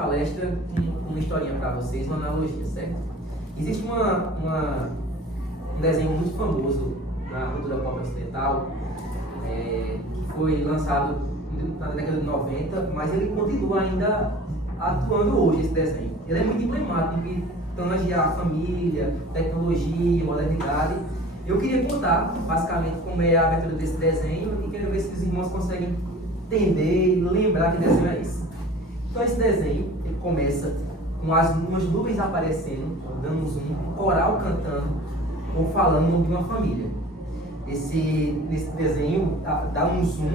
palestra com uma historinha para vocês, uma analogia, certo? Existe um desenho muito famoso na cultura pop ocidental, que foi lançado na década de 90, mas ele continua ainda atuando hoje, esse desenho. Ele é muito emblemático e tange a família, tecnologia, modernidade. Eu queria contar, basicamente, como é a abertura desse desenho e quero ver se os irmãos conseguem entender e lembrar que desenho é esse. Então, esse desenho, ele começa com umas nuvens aparecendo, dando um zoom, um coral cantando ou falando de uma família. Nesse desenho, dá um zoom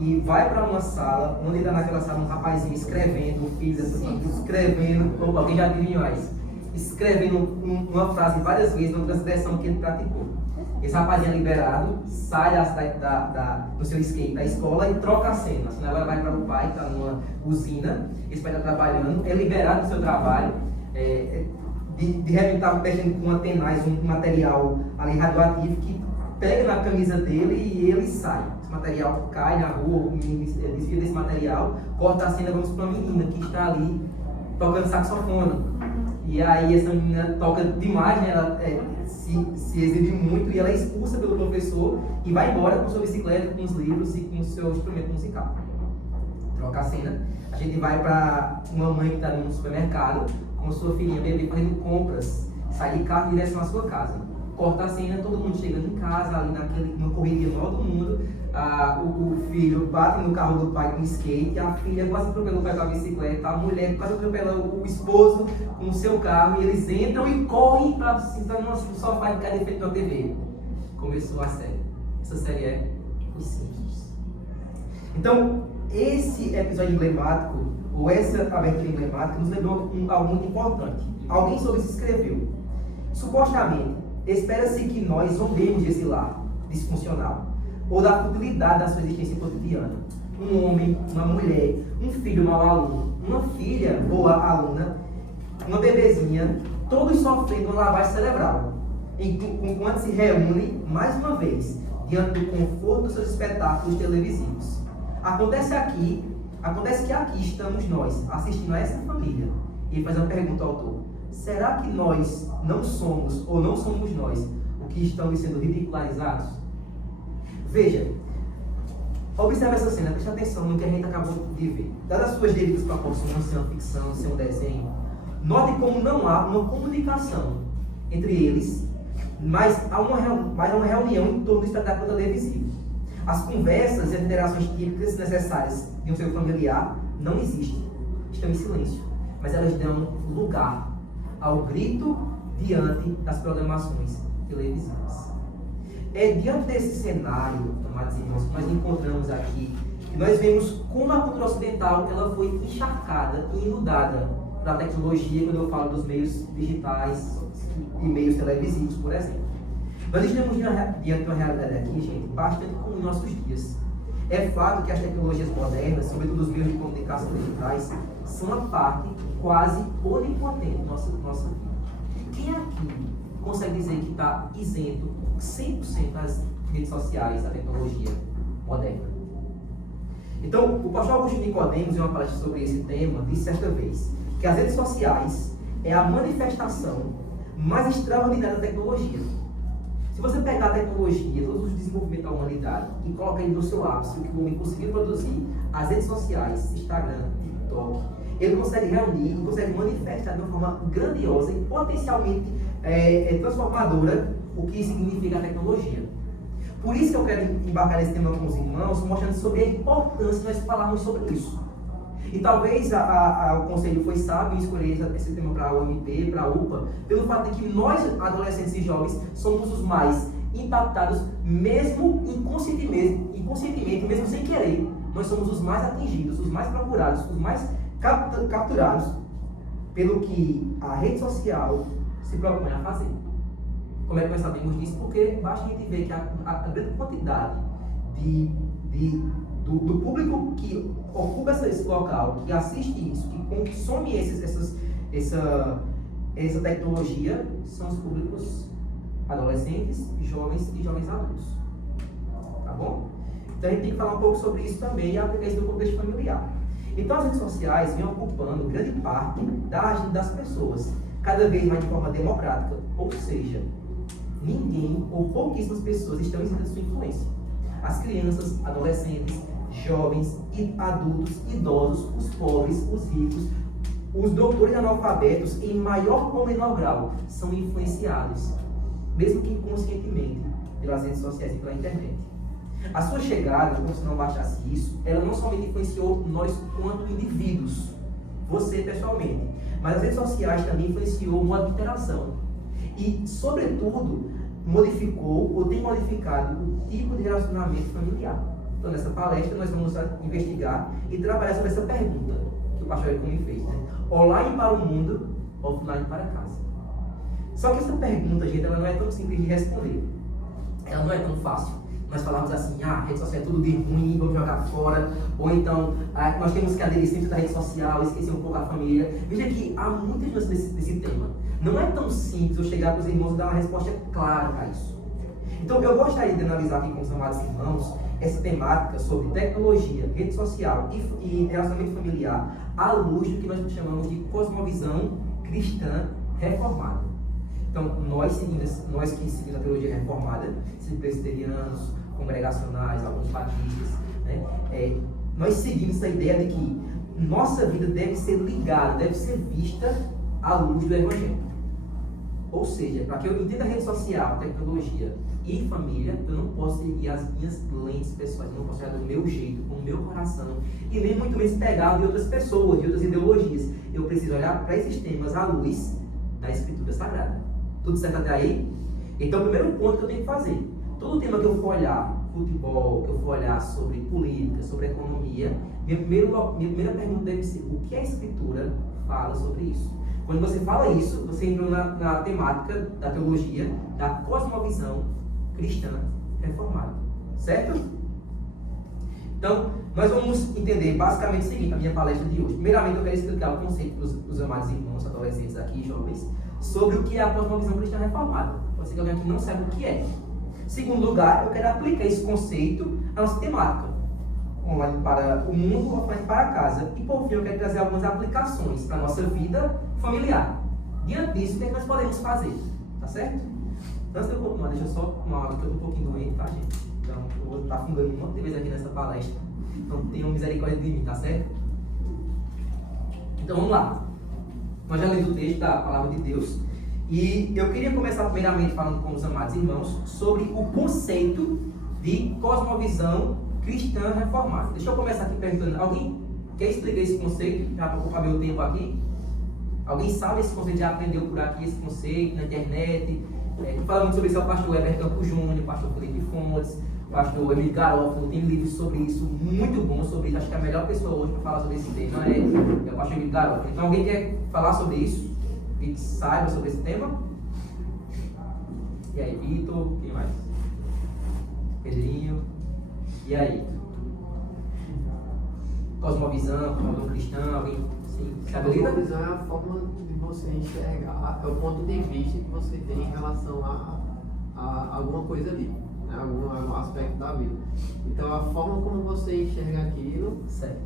e vai para uma sala, onde está naquela sala um rapazinho escrevendo, um filho dessa família, escrevendo, ou alguém já adivinhou isso, escrevendo uma frase várias vezes na transgressão que ele praticou. Esse rapazinho é liberado, sai do seu skate da escola e troca a cena. Senão agora vai para o pai, que está numa usina, esse pai está trabalhando, é liberado do seu trabalho, de repente está mexendo com tenaz, um material ali radioativo que pega na camisa dele e ele sai. Esse material cai na rua, o menino desvia desse material, corta a cena, vamos para uma menina que está ali tocando saxofone. E aí essa menina toca demais, né? Ela se exibe muito e ela é expulsa pelo professor e vai embora com sua bicicleta, com os livros e com o seu instrumento musical. Troca a cena, a gente vai para uma mãe que está no supermercado com sua filhinha bebê fazendo compras, sai de carro em direção à sua casa. Corta a cena, todo mundo chegando em casa, ali numa correria maior do mundo, o filho bate no carro do pai com skate, a filha quase atropela o pai com a bicicleta, a mulher quase atropela o esposo com o seu carro, e eles entram e correm para se sentar no sofá e ficar de frente da TV. Começou a série. Essa série é Os Simpsons. Então, esse episódio emblemático, ou essa abertura emblemática, nos lembrou algo muito importante. Alguém sobre isso escreveu. Supostamente, espera-se que nós zombemos desse lar disfuncional, ou da futilidade da sua existência cotidiana. Um homem, uma mulher, um filho mau aluno, uma filha boa aluna, uma bebezinha, todos sofrendo uma lavagem cerebral, enquanto se reúnem, mais uma vez, diante do conforto dos seus espetáculos televisivos. Acontece que aqui estamos nós, assistindo a essa família, e faz uma pergunta ao autor: será que nós não somos, ou não somos nós, o que estamos sendo ridicularizados? Veja, observe essa cena, preste atenção no que a gente acabou de ver. Dadas as suas devidas proporções, ser uma ficção, ser um desenho, note como não há uma comunicação entre eles, mas há uma reunião em torno do espetáculo televisivo. As conversas e as interações típicas necessárias de um ser familiar não existem, estão em silêncio, mas elas dão lugar ao grito diante das programações televisivas. É diante desse cenário, amados irmãos, que nós encontramos aqui, que nós vemos como a cultura ocidental ela foi encharcada e inundada pela tecnologia, quando eu falo dos meios digitais e meios televisivos, por exemplo. Nós estamos diante de uma realidade aqui, gente, bastante comum em nossos dias. É fato que as tecnologias modernas, sobretudo os meios de comunicação digitais, são uma parte quase onipotente da nossa vida. Quem aqui consegue dizer que está isento 100% das redes sociais, da tecnologia moderna? Então, o pastor Augusto Nicodemos, em uma palestra sobre esse tema, disse certa vez que as redes sociais é a manifestação mais extraordinária da tecnologia. Se você pegar a tecnologia, todos os desenvolvimentos da humanidade e colocar ele no seu ápice, o que o homem conseguiu produzir, as redes sociais, Instagram, TikTok, ele consegue reunir e consegue manifestar de uma forma grandiosa e potencialmente transformadora o que significa a tecnologia. Por isso que eu quero embarcar nesse tema com os irmãos, mostrando sobre a importância de nós falarmos sobre isso. E talvez o conselho foi sábio em escolher esse tema para a UMP, para a UPA, pelo fato de que nós, adolescentes e jovens, somos os mais impactados, mesmo inconscientemente, mesmo sem querer. Nós somos os mais atingidos, os mais procurados, os mais capturados pelo que a rede social se propõe a fazer. Como é que nós sabemos disso? Porque basta a gente ver que a grande quantidade do público que ocupa esse local, que assiste isso, que consome essa tecnologia, são os públicos adolescentes, jovens e jovens adultos. Tá bom? Então a gente tem que falar um pouco sobre isso também e aplicar isso no contexto familiar. Então as redes sociais vêm ocupando grande parte da agenda das pessoas, cada vez mais de forma democrática, ou seja, ninguém ou pouquíssimas pessoas estão isentas de sua influência. As crianças, adolescentes, jovens, adultos, idosos, os pobres, os ricos, os doutores analfabetos, em maior ou menor grau, são influenciados, mesmo que inconscientemente, pelas redes sociais e pela internet. A sua chegada, como se não bastasse isso, ela não somente influenciou nós quanto indivíduos, você pessoalmente, mas as redes sociais também influenciou o modo de interação. E, sobretudo, modificou ou tem modificado o tipo de relacionamento familiar. Então, nessa palestra, nós vamos investigar e trabalhar sobre essa pergunta que o pastor Érico me fez, né? Online para o mundo, offline para casa. Só que essa pergunta, gente, ela não é tão simples de responder. Ela não é tão fácil. Nós falamos assim, rede social é tudo de ruim, vamos jogar fora. Ou então, nós temos que aderir sempre da rede social, esquecer um pouco a família. Veja que há muitas nuances desse tema. Não é tão simples eu chegar para os irmãos e dar uma resposta clara a isso. Então, eu gostaria de analisar aqui com os amados irmãos essa temática sobre tecnologia, rede social e relacionamento familiar à luz do que nós chamamos de cosmovisão cristã reformada. Então, nós que seguimos a teologia reformada, presbiterianos, congregacionais, alguns batistas, né, nós seguimos essa ideia de que nossa vida deve ser ligada, deve ser vista à luz do Evangelho. Ou seja, para que eu entenda a rede social, tecnologia e família, eu não posso seguir as minhas lentes pessoais, eu não posso olhar do meu jeito, com o meu coração, e nem muito menos pegar de outras pessoas, de outras ideologias. Eu preciso olhar para esses temas à luz da Escritura Sagrada. Tudo certo até aí? Então, o primeiro ponto que eu tenho que fazer, todo tema que eu for olhar, futebol, que eu for olhar sobre política, sobre economia, minha primeira pergunta deve ser, o que a Escritura fala sobre isso? Quando você fala isso, você entra na temática da teologia, da cosmovisão cristã reformada. Certo? Então, nós vamos entender basicamente o seguinte, a minha palestra de hoje. Primeiramente, eu quero explicar o conceito para os amados irmãos, adolescentes aqui, jovens, sobre o que é a cosmovisão cristã reformada. Pode ser que alguém aqui não saiba o que é. Segundo lugar, eu quero aplicar esse conceito à nossa temática. Online para o mundo, offline para casa. E por fim, eu quero trazer algumas aplicações para a nossa vida familiar. Diante disso, o que é que nós podemos fazer? Tá certo? Antes de eu continuar, deixa eu só tomar água, que eu estou um pouquinho doente, tá, gente? Então, eu vou estar fungando um monte de vezes aqui nessa palestra. Então, tenham misericórdia de mim, tá certo? Então, vamos lá. Nós já lemos o texto da Palavra de Deus. E eu queria começar primeiramente falando com os amados irmãos sobre o conceito de cosmovisão cristã reformada. Deixa eu começar aqui perguntando, alguém quer explicar esse conceito? Já para ocupar meu tempo aqui? Alguém sabe esse conceito? Já aprendeu por aqui esse conceito na internet? Falando sobre isso é o pastor Heber Campos Júnior, o pastor Felipe Fontes, o pastor Emílio Garofalo, tem livros sobre isso, muito bons sobre isso. Acho que a melhor pessoa hoje para falar sobre esse tema é o pastor Emílio Garofalo. Então alguém quer falar sobre isso? E que saiba sobre esse tema? E aí, Vitor? Quem mais? Pedrinho? E aí? Cosmovisão cristã? Alguém? Sim. Cosmovisão é a forma de você enxergar, é o ponto de vista que você tem em relação a alguma coisa ali, né? Algum aspecto da vida. Então, a forma como você enxerga aquilo, certo.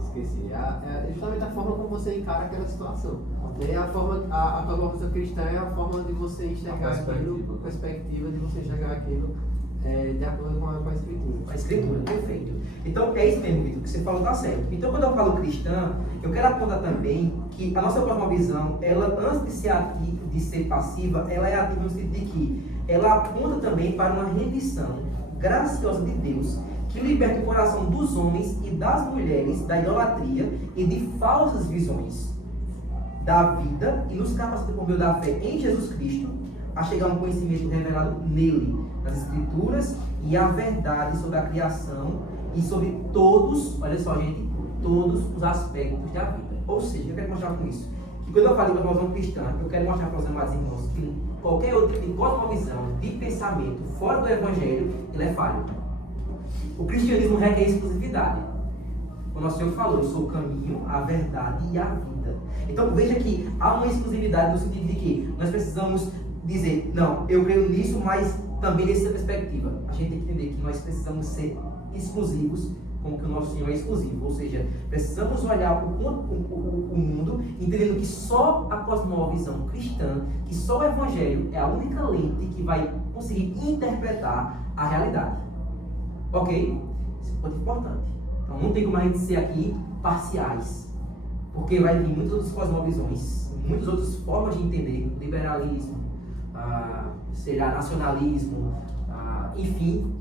Esqueci. É justamente a forma como você encara aquela situação. E a cosmovisão cristã é a forma de você enxergar aquilo, a perspectiva de você enxergar aquilo de acordo com a Escritura. A Escritura, perfeito. Então é isso mesmo, Vitor, o que você falou está certo. Então quando eu falo cristã, eu quero apontar também que a nossa cosmovisão, ela antes de ser ativa, de ser passiva, ela é ativa no sentido de que ela aponta também para uma rendição graciosa de Deus, que liberta o coração dos homens e das mulheres da idolatria e de falsas visões da vida e nos capacita por meio da fé em Jesus Cristo a chegar a um conhecimento revelado nele, nas Escrituras e a verdade sobre a criação e sobre todos, olha só gente, todos os aspectos da vida. Ou seja, eu quero mostrar com isso que quando eu falo da cosmovisão cristã, eu quero mostrar para os amados irmãos que qualquer outro tipo de cosmovisão, de pensamento fora do Evangelho, ele é falho. O cristianismo requer exclusividade. O nosso Senhor falou, eu sou o caminho, a verdade e a vida. Então veja que há uma exclusividade no sentido de que nós precisamos dizer, não, eu creio nisso, mas também nessa perspectiva, a gente tem que entender que nós precisamos ser exclusivos, como que o nosso Senhor é exclusivo. Ou seja, precisamos olhar o mundo entendendo que só a cosmovisão cristã, que só o Evangelho é a única lente que vai conseguir interpretar a realidade. Ok? Isso é muito importante. Então não tem como a gente ser aqui parciais. Porque vai vir muitas outras cosmovisões, muitas outras formas de entender, liberalismo, seja nacionalismo, enfim.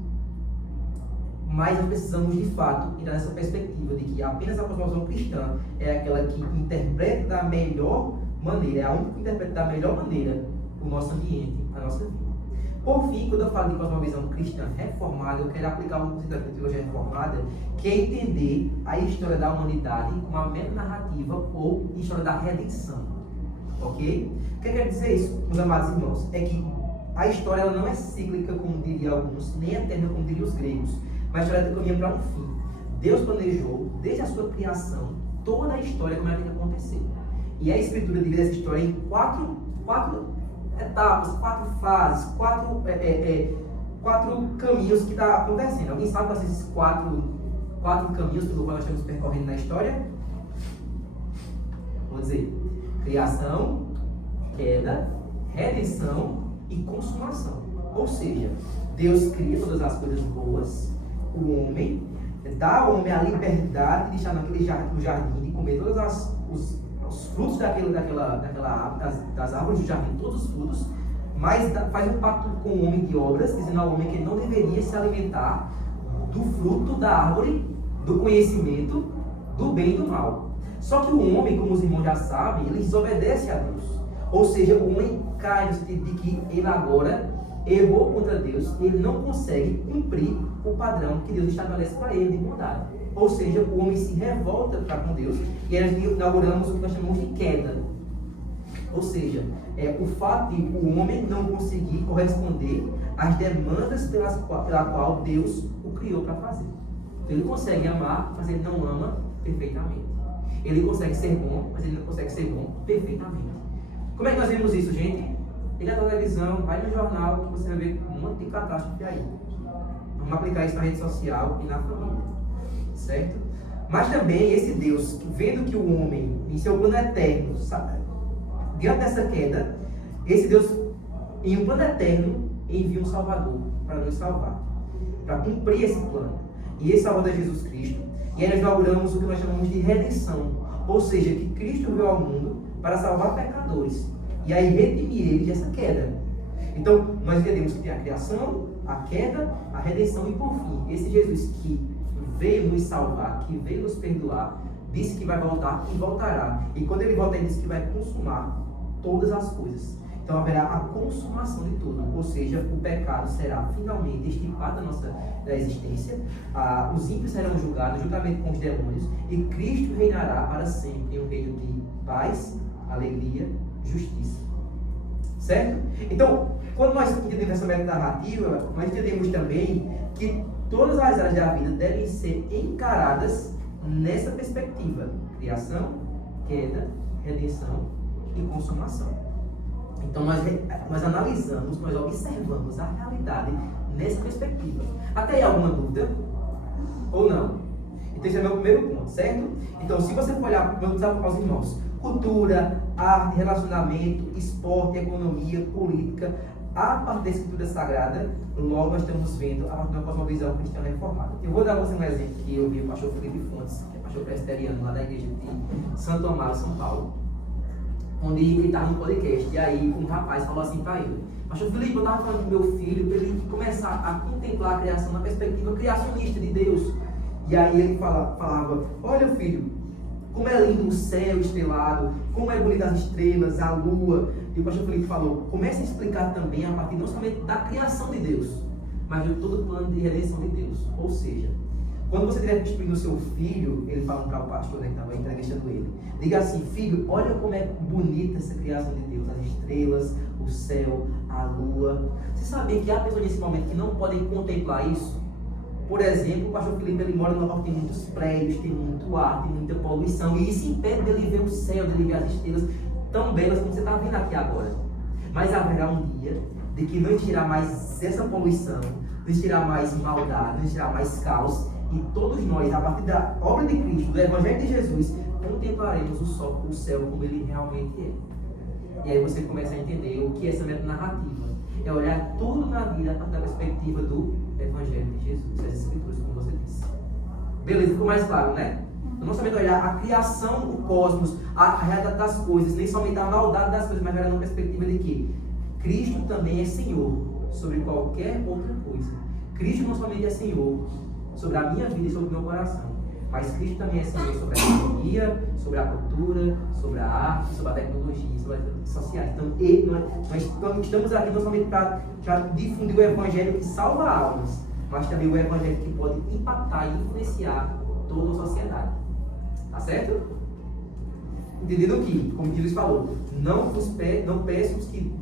Mas nós precisamos de fato entrar nessa perspectiva de que apenas a cosmovisão cristã é aquela que interpreta da melhor maneira, é a única que interpreta da melhor maneira o nosso ambiente, a nossa vida. Por fim, quando eu falo de cosmovisão cristã reformada, eu quero aplicar um conceito da teologia reformada, que é entender a história da humanidade como uma meta-narrativa ou história da redenção. Ok? O que quer dizer isso, meus amados irmãos? É que a história ela não é cíclica, como diriam alguns, nem eterna, como diriam os gregos, mas a história caminha para um fim. Deus planejou, desde a sua criação, toda a história como ela tem que acontecer. E a Escritura divide essa história em quatro etapas, 4 fases, 4 caminhos que está acontecendo. Alguém sabe quais são esses quatro caminhos pelo qual nós estamos percorrendo na história? Vou dizer: criação, queda, redenção e consumação. Ou seja, Deus cria todas as coisas boas, o homem, dá ao homem a liberdade de estar no jardim, de comer todos os frutos das árvores do jardim, todos os frutos, mas faz um pacto com o homem de obras, dizendo ao homem que ele não deveria se alimentar do fruto da árvore, do conhecimento, do bem e do mal. Só que o homem, como os irmãos já sabem, ele desobedece a Deus. Ou seja, o homem cai no sentido de que ele agora errou contra Deus e ele não consegue cumprir o padrão que Deus estabelece para ele de bondade. Ou seja, o homem se revolta para com Deus e nós inauguramos o que nós chamamos de queda. Ou seja, o fato de o homem não conseguir corresponder às demandas pela qual Deus o criou para fazer. Então, ele consegue amar, mas ele não ama perfeitamente. Ele consegue ser bom, mas ele não consegue ser bom perfeitamente. Como é que nós vemos isso, gente? Liga a televisão, vai no jornal, que você vai ver um monte de catástrofe aí. Vamos aplicar isso na rede social e na família. Certo? Mas também esse Deus, vendo que o homem, em seu plano eterno, sabe, diante dessa queda, esse Deus, em um plano eterno, envia um Salvador para nos salvar, para cumprir esse plano. E esse Salvador é Jesus Cristo. E aí nós inauguramos o que nós chamamos de redenção. Ou seja, que Cristo veio ao mundo para salvar pecadores. E aí redimir eles dessa queda. Então, nós entendemos que tem a criação, a queda, a redenção e por fim, esse Jesus que veio nos salvar, que veio nos perdoar, disse que vai voltar e voltará. E quando ele voltar, ele disse que vai consumar todas as coisas. Então haverá a consumação de tudo, ou seja, o pecado será finalmente extirpado da nossa existência, os ímpios serão julgados, juntamente com os demônios, e Cristo reinará para sempre em um reino de paz, alegria, justiça. Certo? Então, quando nós entendemos essa meta-narrativa, nós entendemos também que todas as áreas da vida devem ser encaradas nessa perspectiva: criação, queda, redenção e consumação. Então nós analisamos, nós observamos a realidade nessa perspectiva. Até aí alguma dúvida? Ou não? Então esse é o meu primeiro ponto, certo? Então se você for olhar, vamos usar aos irmãos: cultura, arte, relacionamento, esporte, economia, política, a parte da escritura sagrada, logo nós estamos vendo a partir de uma cosmovisão cristã reformada. Eu vou dar a você um exemplo que eu vi o pastor Felipe Fontes, que é pastor presbiteriano lá da igreja de Santo Amaro, São Paulo, onde ele estava no podcast, e aí um rapaz falou assim para ele: pastor Felipe, eu estava falando com meu filho para ele começar a contemplar a criação na perspectiva criacionista de Deus. E aí ele falava: olha filho, como é lindo o céu estrelado, como é bonita as estrelas, a lua. E o pastor Felipe falou: comece a explicar também a partir não somente da criação de Deus, mas de todo o plano de redenção de Deus. Ou seja, quando você estiver instruindo o seu filho, ele fala para o pastor, né, que estava entrevistando ele, diga assim: filho, olha como é bonita essa criação de Deus, as estrelas, o céu, a lua. Você sabia que há pessoas nesse momento que não podem contemplar isso? Por exemplo, o pastor Felipe, ele mora num local que tem muitos prédios, tem muito ar, tem muita poluição, e isso impede dele ver o céu, dele ver as estrelas tão belas como você está vendo aqui agora. Mas haverá um dia de que não existirá mais essa poluição, não existirá mais maldade, não existirá mais caos, e todos nós, a partir da obra de Cristo, do Evangelho de Jesus, contemplaremos o céu como ele realmente é. E aí você começa a entender o que é essa metanarrativa. É olhar tudo na vida a partir da perspectiva do Evangelho de Jesus, as Escrituras, como você disse. Beleza, ficou mais claro, né? Não somente olhar a criação, o cosmos, a realidade das coisas, nem somente a maldade das coisas, mas olhar na perspectiva de que Cristo também é Senhor sobre qualquer outra coisa. Cristo não somente é Senhor sobre a minha vida e sobre o meu coração, mas Cristo também é Senhor sobre a economia, sobre a cultura, sobre a arte, sobre a tecnologia, sobre as redes sociais. Então, nós estamos aqui não somente para difundir o Evangelho que salva almas, mas também o Evangelho que pode impactar e influenciar toda a sociedade. Tá certo? Entendendo que, como Jesus falou, não peço que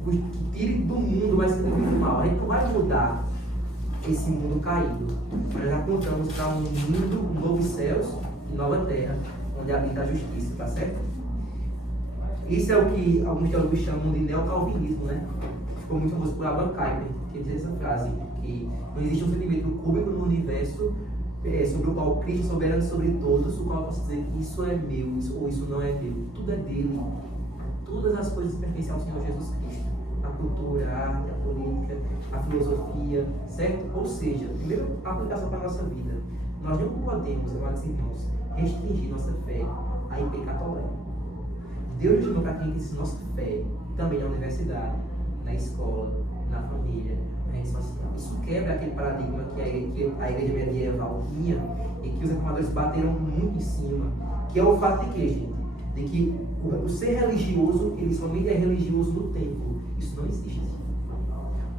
tirem do mundo, mas que levem do mal. A gente não vai mudar esse mundo caído. Nós apontamos para um mundo, novos céus e nova terra, onde habita a justiça, tá certo? Isso é o que alguns teólogos chamam de neocalvinismo, né? Ficou muito famoso por Abraham Kuyper, que diz essa frase, que não existe um sentimento cúbico no universo sobre o qual Cristo é soberano sobre todos, o qual eu posso dizer que isso é meu, ou isso não é meu. Tudo é dele. Todas as coisas pertencem ao Senhor Jesus Cristo. A cultura, a arte, a política, a filosofia, certo? Ou seja, primeiro, a aplicação para a nossa vida. Nós não podemos, amados irmãos, restringir nossa fé a impecatolé. Deus nos chamou para que ensine nossa fé também na universidade, na escola, na família, na rede social. Isso quebra aquele paradigma que a igreja medieval tinha e que os reformadores bateram muito em cima, que é o fato de que, gente, de que o ser religioso, ele somente é religioso no templo. Isso não existe.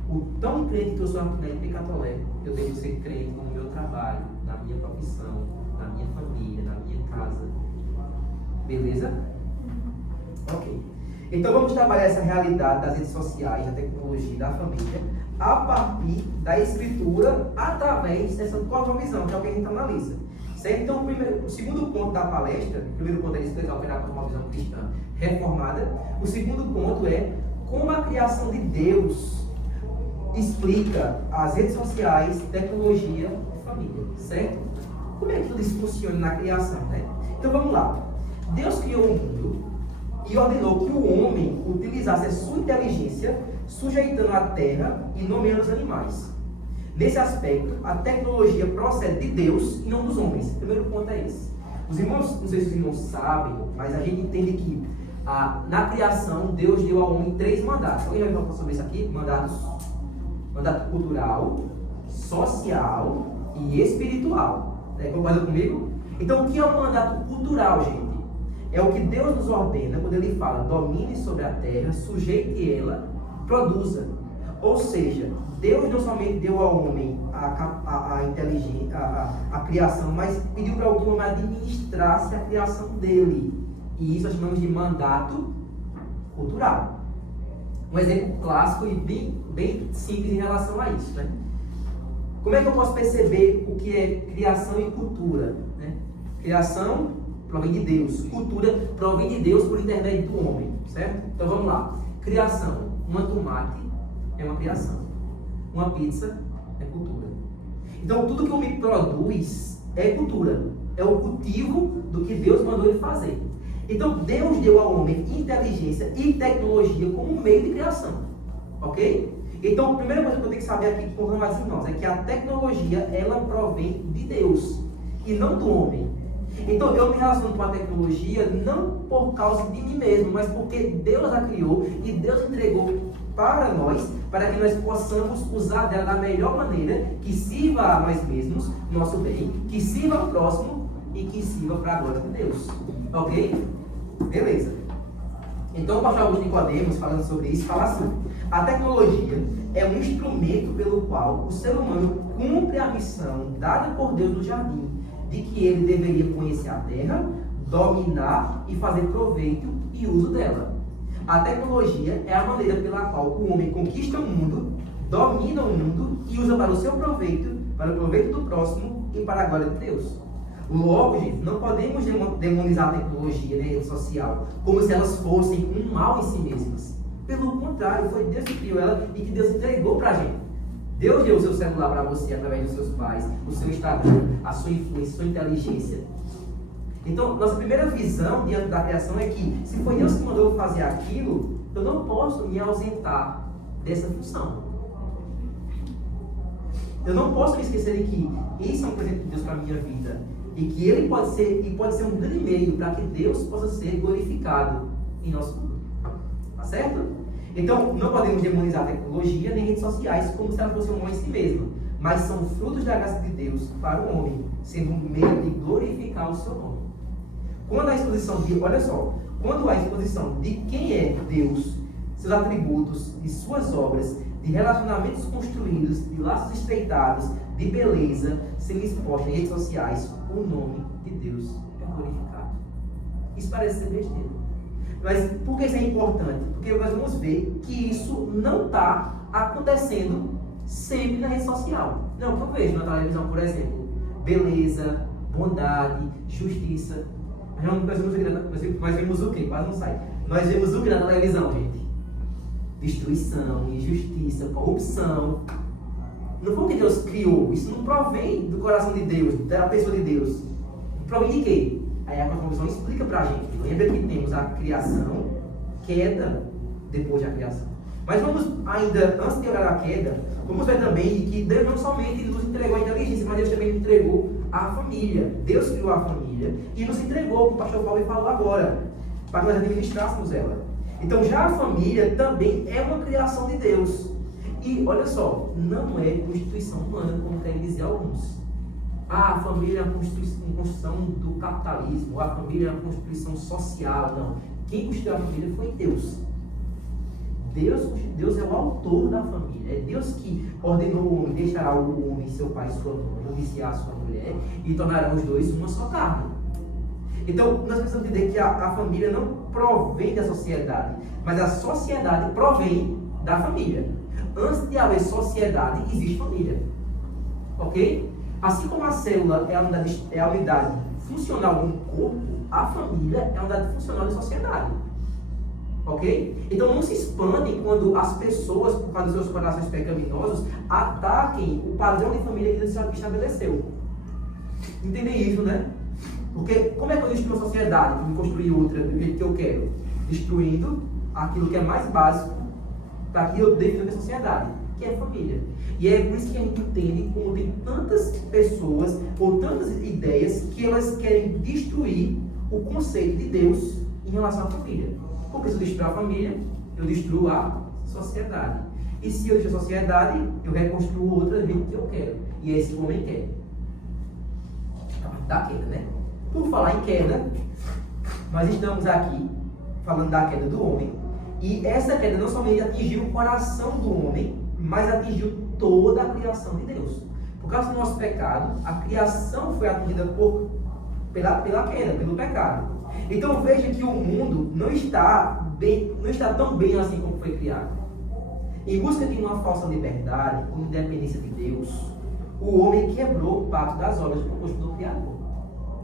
O tão crente que eu sou aqui na Impecatolé, eu devo ser crente no meu trabalho, na minha profissão, na minha família, na minha casa. Beleza? Ok. Então vamos trabalhar essa realidade das redes sociais, da tecnologia, da família, a partir da escritura, através dessa cosmovisão, que é o que a gente analisa. Certo? Então o segundo ponto da palestra, o primeiro ponto é explicar o que é a cosmovisão cristã reformada. O segundo ponto é como a criação de Deus explica as redes sociais, tecnologia e família. Certo? Como é que tudo isso funciona na criação, né? Então vamos lá. Deus criou o mundo e ordenou que o homem utilizasse a sua inteligência sujeitando a terra e nomeando os animais. Nesse aspecto, a tecnologia procede de Deus e não dos homens. O primeiro ponto é esse. Os irmãos, não sei se os irmãos sabem, mas a gente entende que na criação Deus deu ao homem 3 mandatos. Alguém vai falar sobre isso aqui? Mandato cultural, social e espiritual. Concorda comigo? Então, o que é o mandato cultural, gente? É o que Deus nos ordena quando Ele fala: domine sobre a terra, sujeite ela, produza. Ou seja, Deus não somente deu ao homem a inteligência, a criação, mas pediu para o homem administrasse a criação dele. E isso nós chamamos de mandato cultural. Um exemplo clássico e bem simples em relação a isso, né? Como é que eu posso perceber o que é criação e cultura, né? Criação provém de Deus, cultura provém de Deus por intermédio do homem, certo? Então vamos lá. Criação: uma tomate é uma criação, uma pizza é cultura. Então tudo que o homem produz é cultura, é o cultivo do que Deus mandou ele fazer. Então Deus deu ao homem inteligência e tecnologia como meio de criação, ok? Então a primeira coisa que eu tenho que saber aqui com os meus irmãos é que a tecnologia ela provém de Deus e não do homem. Então eu me relaciono com a tecnologia não por causa de mim mesmo, mas porque Deus a criou e Deus entregou para nós, para que nós possamos usar dela da melhor maneira, que sirva a nós mesmos, nosso bem, que sirva ao próximo e que sirva para a glória de Deus. Ok? Beleza. Então o pastor Augusto Nicodemos, falando sobre isso, fala assim: a tecnologia é um instrumento pelo qual o ser humano cumpre a missão dada por Deus no jardim, de que ele deveria conhecer a terra, dominar e fazer proveito e uso dela. A tecnologia é a maneira pela qual o homem conquista o mundo, domina o mundo e usa para o seu proveito, para o proveito do próximo e para a glória de Deus. Logo, gente, não podemos demonizar a tecnologia, né, rede social, como se elas fossem um mal em si mesmas. Pelo contrário, foi Deus que criou ela e que Deus entregou para a gente. Deus deu o seu celular para você através dos seus pais, o seu Instagram, a sua influência, a sua inteligência. Então, nossa primeira visão diante da criação é que, se foi Deus que mandou eu fazer aquilo, eu não posso me ausentar dessa função. Eu não posso me esquecer de que isso é um presente de Deus para a minha vida. E que ele pode ser um grande meio para que Deus possa ser glorificado em nosso mundo. Tá certo? Então, não podemos demonizar a tecnologia nem redes sociais como se ela fosse um mal em si mesma. Mas são frutos da graça de Deus para o homem, sendo um meio de glorificar o seu nome. Quando a exposição de quem é Deus, seus atributos e suas obras, de relacionamentos construídos, de laços estreitados, de beleza, sendo expostos em redes sociais, o nome de Deus é glorificado. Isso parece ser besteira. Mas por que isso é importante? Porque nós vamos ver que isso não está acontecendo sempre na rede social. Não, que eu vejo na televisão, por exemplo, beleza, bondade, justiça. Nós vemos o quê? Quase não sai. Nós vemos o que na televisão, gente? Destruição, injustiça, corrupção. Não foi o que Deus criou. Isso não provém do coração de Deus, da pessoa de Deus. Provém de quê? Aí a cosmovisão explica pra gente. Lembra que temos a criação, queda, depois da criação. Mas vamos ainda, antes de olhar a queda, vamos ver também que Deus não somente nos entregou a inteligência, mas Deus também nos entregou a família. Deus criou a família e nos entregou, como o pastor Paulo falou agora, para que nós administrássemos ela. Então já a família também é uma criação de Deus. E olha só, não é constituição humana, como querem dizer alguns. A família é uma construção do capitalismo, a família é uma constituição social. Não. Quem constituiu a família foi Deus. Deus é o autor da família. É Deus que ordenou o homem, deixará o homem, seu pai e sua mãe, noviciar a sua mulher, e tornarão os dois uma só carne. Então, nós precisamos entender que a família não provém da sociedade, mas a sociedade provém da família. Antes de haver sociedade, existe família. Ok? Assim como a célula é a unidade funcional de um corpo, a família é a unidade funcional da sociedade. Ok? Então não se espantem quando as pessoas, por causa dos seus corações pecaminosos, ataquem o padrão de família que Deus estabeleceu. Entendem isso, né? Porque como é que eu destruo a sociedade e construir outra do jeito que eu quero? Destruindo aquilo que é mais básico para que eu defina a sociedade, que é a família. E é por isso que a gente entende como tem tantas pessoas ou tantas ideias que elas querem destruir o conceito de Deus em relação à família. Porque se eu destruir a família, eu destruo a sociedade. E se eu destruir a sociedade, eu reconstruo outra do jeito que eu quero. E é isso que o homem quer. Da queda, né? Por falar em queda, nós estamos aqui falando da queda do homem. E essa queda não somente atingiu o coração do homem, mas atingiu toda a criação de Deus. Por causa do nosso pecado, a criação foi atingida pela queda, pelo pecado. Então veja que o mundo não está tão bem assim como foi criado. Em busca de uma falsa liberdade, como independência de Deus, o homem quebrou o pacto das obras proposto pelo Criador.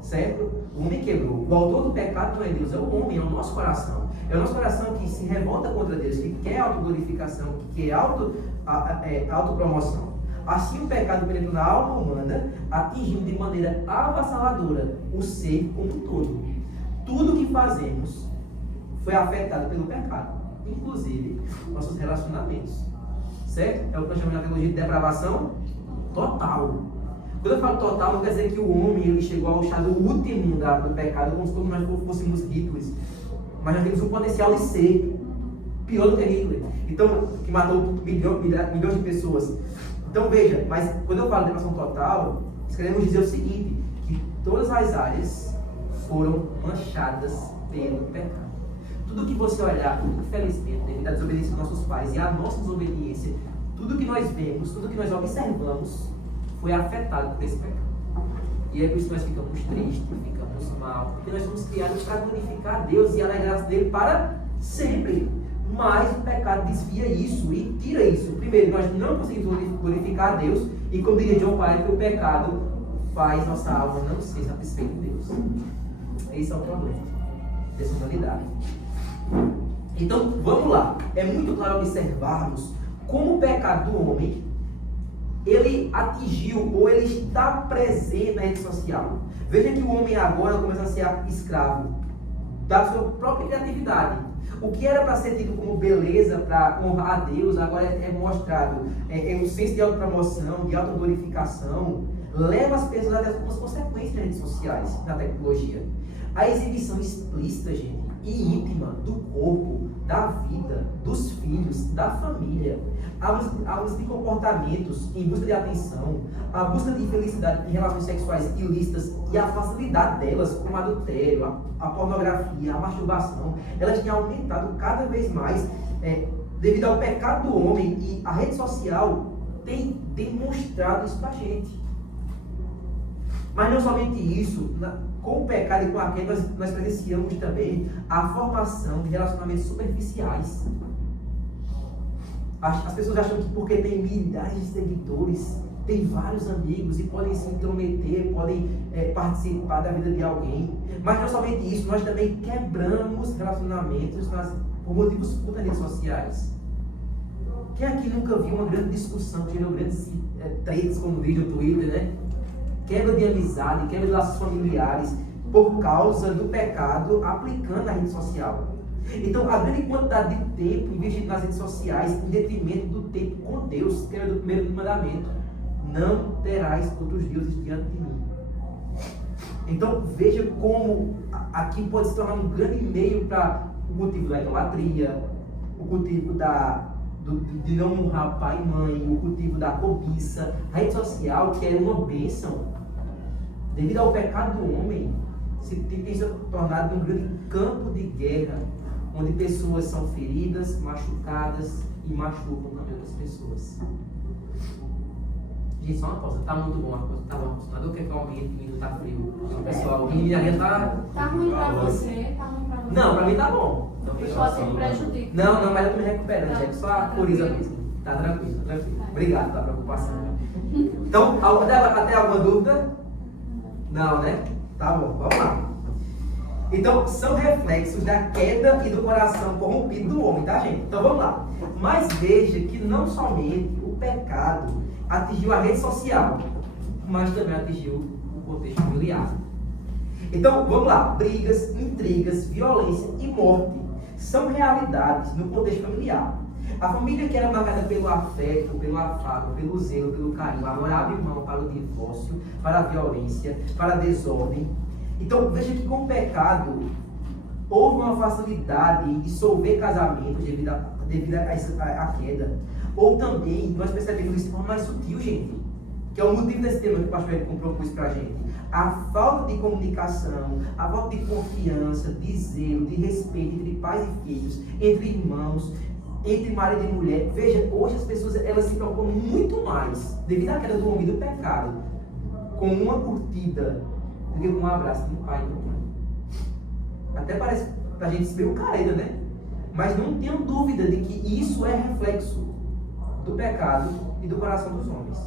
Certo? O homem quebrou. O autor do pecado não é Deus, é o homem, é o nosso coração. É o nosso coração que se revolta contra Deus, que quer autoglorificação, que quer autopromoção. Assim o pecado penetrou na alma humana, atingindo de maneira avassaladora o ser como um todo. Tudo que fazemos foi afetado pelo pecado, inclusive nossos relacionamentos. Certo? É o que nós chamamos na teologia de depravação total. Quando eu falo total, não quer dizer que o homem ele chegou ao estado último do pecado, como se todos nós fôssemos Hitler. Mas nós temos um potencial de ser pior do que Hitler. Então, que matou milhões de pessoas. Então veja, mas quando eu falo de depravação total, nós queremos dizer o seguinte, que todas as áreas foram manchadas pelo pecado. Tudo que você olhar, infelizmente, devido à desobediência dos nossos pais e à nossa desobediência, tudo que nós vemos, tudo que nós observamos, foi afetado por esse pecado. E é por isso que nós ficamos tristes, ficamos mal, porque nós somos criados para glorificar a Deus e alegrar-se dele para sempre. Mas o pecado desvia isso e tira isso. Primeiro, nós não conseguimos glorificar a Deus, e como diria John Piper, o pecado faz nossa alma não ser satisfeita em Deus. Esse é o problema dessa humanidade. Então, vamos lá. É muito claro observarmos como o pecado do homem, ele atingiu ou ele está presente na rede social. Veja que o homem agora começa a ser escravo da sua própria criatividade. O que era para ser tido como beleza, para honrar a Deus, agora é mostrado. É um senso de autopromoção, de autoglorificação, leva as pessoas a ter algumas consequências nas redes sociais, na tecnologia. A exibição explícita, gente, e íntima do corpo, da vida, dos filhos, da família, a uso de comportamentos em busca de atenção, a busca de felicidade em relações sexuais ilícitas e a facilidade delas, como o adultério, a pornografia, a masturbação, elas têm aumentado cada vez mais devido ao pecado do homem, e a rede social tem demonstrado isso para a gente. Mas não somente isso, com o pecado e com a queda nós presenciamos também a formação de relacionamentos superficiais. As pessoas acham que porque tem milhares de seguidores, tem vários amigos e podem se intrometer, podem participar da vida de alguém. Mas não somente isso, nós também quebramos relacionamentos por motivos das redes sociais. Quem aqui nunca viu uma grande discussão, gerou grandes tretas como vídeo no Twitter, né? Quebra de amizade, quebra de laços familiares, por causa do pecado aplicando a rede social. Então, a grande quantidade de tempo investido nas redes sociais, em detrimento do tempo com Deus, que era do primeiro mandamento: não terás outros deuses diante de mim. Então, veja como aqui pode se tornar um grande meio para o motivo da idolatria, o motivo de não honrar pai e mãe, o cultivo da cobiça. A rede social, que era uma bênção, devido ao pecado do homem, tem se tornado um grande campo de guerra, onde pessoas são feridas, machucadas e machucam também outras pessoas. Gente, só uma pausa, tá muito bom a coisa, tá bom, funcionador quer que eu aumente, o menino tá frio. Pessoal, o menino ali tá... Tá ruim pra você, tá ruim pra você. Não, pra mim tá bom. Pode ser prejudica. Não, mas eu tô me recuperando, gente, só a coriza mesmo. Tá tranquilo, tá tranquilo. Obrigado pela preocupação. Então, até alguma dúvida? Não, né? Tá bom, vamos lá. Então, são reflexos da queda e do coração corrompido do homem, tá, gente? Então, vamos lá. Mas veja que não somente o pecado atingiu a rede social, mas também atingiu o contexto familiar. Então, vamos lá. Brigas, intrigas, violência e morte são realidades no contexto familiar. A família que era marcada pelo afeto, pelo afago, pelo zelo, pelo carinho, agora abre mão para o divórcio, para a violência, para a desordem. Então, veja que com o pecado houve uma facilidade em dissolver casamentos devido à queda. Ou também, nós percebemos isso de forma mais sutil, gente, que é o motivo desse tema que o pastor Eric propôs para a gente. A falta de comunicação, a falta de confiança, de zelo, de respeito entre pais e filhos, entre irmãos, entre marido e mulher. Veja, hoje as pessoas elas se preocupam muito mais, devido à queda do homem e do pecado, com uma curtida do que com um abraço de pai e de mãe. Até parece pra gente se meio careta, né? Mas não tenho dúvida de que isso é reflexo do pecado e do coração dos homens.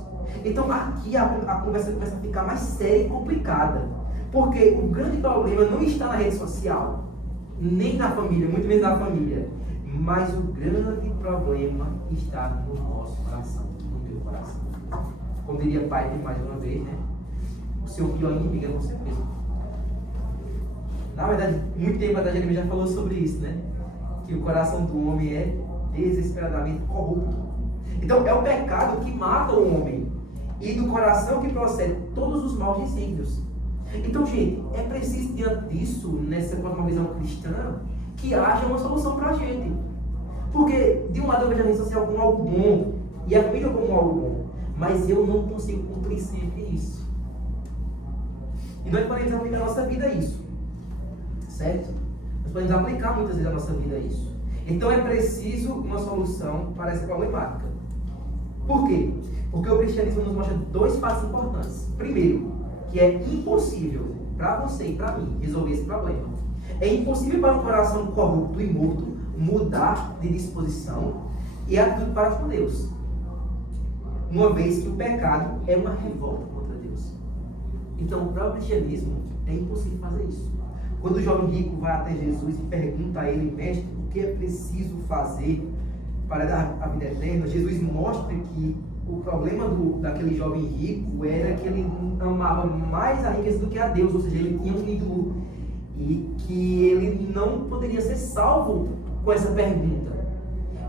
Então aqui a conversa começa a ficar mais séria e complicada. Porque o grande problema não está na rede social, nem na família, muito menos na família. Mas o grande problema está no nosso coração, no meu coração. Como diria pai mais uma vez, né? O seu pior inimigo é você mesmo. Na verdade, muito tempo atrás ele já falou sobre isso, né? Que o coração do homem é desesperadamente corrupto. Então é o pecado que mata o homem e do coração que procede todos os maus desígnios. Então, gente, é preciso diante disso, nessa visão cristã, que haja uma solução para a gente. Porque de um lado eu vejo a rede social como algo bom e a família como algo bom, mas eu não consigo cumprir sempre isso. E nós podemos aplicar na nossa vida isso, certo? Nós podemos aplicar muitas vezes na nossa vida isso. Então é preciso uma solução para essa problemática. Por quê? Porque o cristianismo nos mostra dois fatos importantes. Primeiro, que é impossível para você e para mim resolver esse problema. É impossível para um coração corrupto e morto mudar de disposição e atitude para com Deus, uma vez que o pecado é uma revolta contra Deus. Então, para o cristianismo é impossível fazer isso. Quando o jovem rico vai até Jesus e pergunta a ele, mestre, o que é preciso fazer para dar a vida eterna, Jesus mostra que o problema daquele jovem rico era que ele amava mais a riqueza do que a Deus, ou seja, ele tinha um ídolo e que ele não poderia ser salvo com essa pergunta.